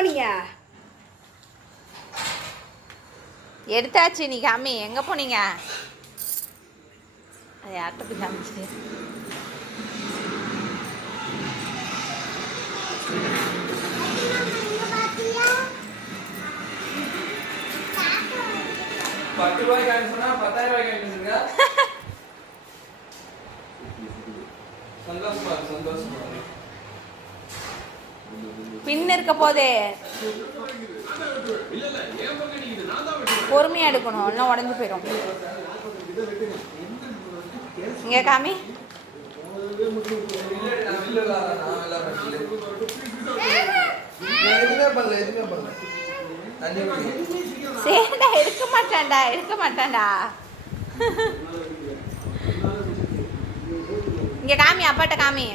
போனீங்க? எடுத்தாச்சு. நீ காமி, எங்கே போனீங்க? அது யார்கிட்ட போய் காமிச்சு? பின் இருக்க போதே பொறுமையா எடுக்கணும், எல்லாம் உடஞ்சு போயிடும். இங்க காமி. சரிடா, எடுக்க மாட்டான்டா. இங்க காமி, அப்பாட்ட காமி.